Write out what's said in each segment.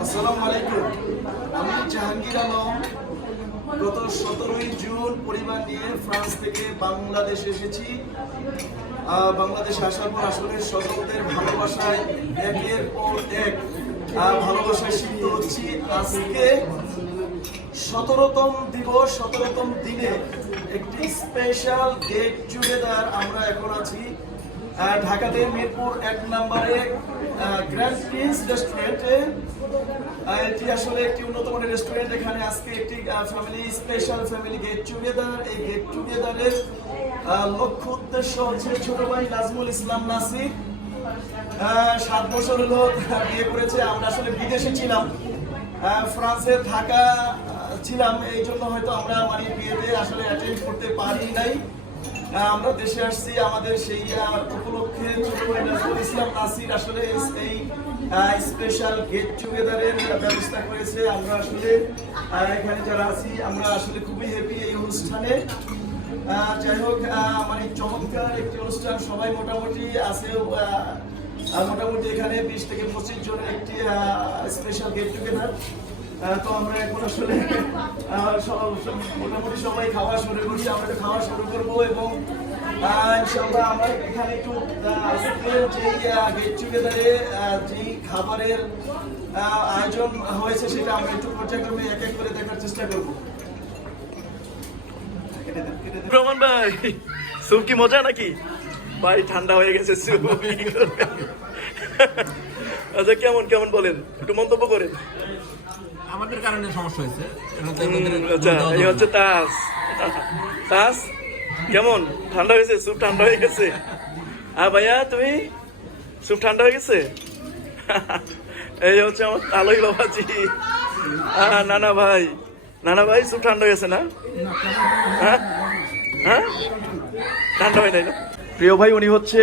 আসসালামু আলাইকুম। আমি জাহাঙ্গীর আলম। গত সতেরোই জুন পরিবার নিয়ে ফ্রান্স থেকে বাংলাদেশ এসেছি। বাংলাদেশে আসার পর আসলে স্বজনদের ভালোবাসায় একের পর এক ভালোবাসায় সিদ্ধ হচ্ছি। আজকে সতেরোতম দিবস, সতেরোতম দিনে একটি স্পেশাল গেট টুগেদার আমরা এখন আছি। ঢাকাতে মিরপুর এক নম্বরে গ্র্যান্ড প্রিন্স রেস্টুরেন্টে এটি আসলে একটি উন্নত মানের রেস্টুরেন্ট এখানে আজকে একটি family special family get together এই গেট টুগেদারের লক্ষ্য উদ্দেশ্য হচ্ছে ছোট ভাই নাজমুল ইসলাম নাসির। সাত বছর হলো বিয়ে করেছে। আমরা আসলে বিদেশে ছিলাম। ফ্রান্সে ঢাকা ছিলাম। এই জন্য হয়তো আমরা মানে বিয়েতে আসলে অ্যাটেন্ড করতে পারি নাই। আমরা দেশে আসছি, আমাদের সেই উপলক্ষে ইসলাম নাসির আসলে এই স্পেশাল গেট টুগেদারের ব্যবস্থা করেছে। আমরা আসলে এখানে যারা আছি, আমরা আসলে খুবই হ্যাপি এই অনুষ্ঠানে। যাই হোক আমার এই চমৎকার একটি অনুষ্ঠান সবাই মোটামুটি আছে মোটামুটি এখানে বিশ থেকে পঁচিশ জনের একটি স্পেশাল গেট টুগেদার তো আমরা এখন আসলে মোটামুটি সবাই খাওয়া শুরু করছি আমরা একটু খাওয়া শুরু করব এবং আহ, ইনশাআল্লাহ আমরা এখানে একটু আজকের যেই গেট টুগেদারে যেই খাবারের আয়োজন হয়েছে সেটা আমরা একটু পর্যায়ক্রমে এক এক করে দেখার চেষ্টা করব। রহমান ভাই স্যুপ কি মজা নাকি ভাই ঠান্ডা হয়ে গেছে আচ্ছা কেমন কেমন বলেন? একটু মন্তব্য করেন। আমাদের কারণে সমস্যা হয়েছে। আচ্ছা এই হচ্ছে তাস। তাস? কেমন? ঠান্ডা হয়েছে? স্যুপ ঠান্ডা হয়ে গেছে? হ্যাঁ ভাইয়া তুমি? স্যুপ ঠান্ডা হয়ে গেছে? এই হচ্ছে আমার তালই বাবাজি। হ্যাঁ নানা ভাই। নানা ভাই স্যুপ ঠান্ডা হয়ে গেছে না? হ্যাঁ? হ্যাঁ? ঠান্ডা হয় নাই না? প্রিয় ভাই উনি হচ্ছে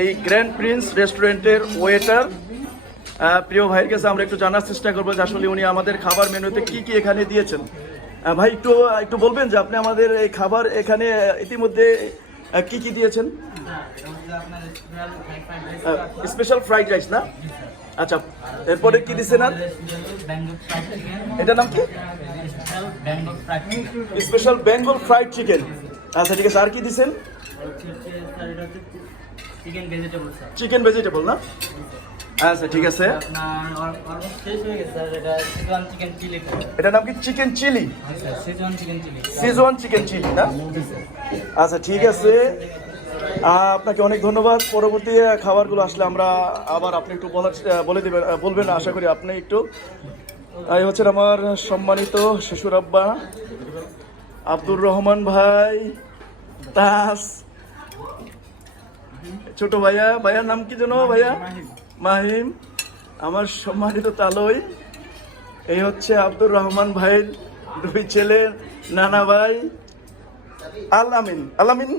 এই গ্র্যান্ড প্রিন্স রেস্টুরেন্টের ওয়েটার প্রিয় ভাইয়ের কাছে আমরা একটু জানার চেষ্টা করব যে আসলে উনি আমাদের খাবার মেনুতে কি কি এখানে দিয়েছেন। ভাই একটু একটু বলবেন যে আপনি আমাদের এই খাবার এখানে ইতিমধ্যে কি কি দিয়েছেন? স্পেশাল ফ্রাইড রাইস না? আচ্ছা এরপরে কি দিচ্ছেন আর? এটার নাম কি? স্পেশাল বেঙ্গল ফ্রাইড চিকেন আচ্ছা ঠিক আছে আর কি দিচ্ছেন চিকেন ভেজিটেবল না? আচ্ছা ঠিক আছে। এটা নাম কি chicken chilli szechuan chicken chilli না? আচ্ছা ঠিক আছে। আপনাকে অনেক ধন্যবাদ। পরবর্তী খাবারগুলো আসলে আমরা আবার আপনি একটু বলার বলে দেবেন বলবেন আশা করি আপনি একটু। এই হচ্ছেন আমার সম্মানিত শ্বশুর আব্বা। আব্দুর রহমান ভাই তাস। ছোট ভাইয়া ভাইয়ার নাম কি জানো ভাইয়া? মাহিম। আমার সম্মানিত তালই। এই হচ্ছে আব্দুর রহমান ভাইয়ের দুই ছেলে নানা ভাই। আল আলামিন আলামিন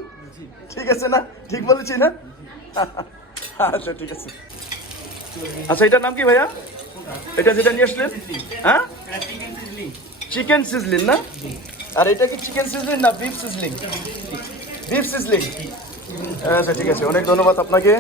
ঠিক আছে না? ঠিক বলেছি না? আচ্ছা ঠিক আছে। আচ্ছা এটার নাম কি ভাইয়া? এটা যেটা নিয়ে আসলেন? হ্যাঁ? চিকেন সিজলিন না? আর এটা কি চিকেন সিজলিন না বিফ সিজলিং বিফ সিজলিং আচ্ছা ঠিক আছে অনেক ধন্যবাদ আপনাকে।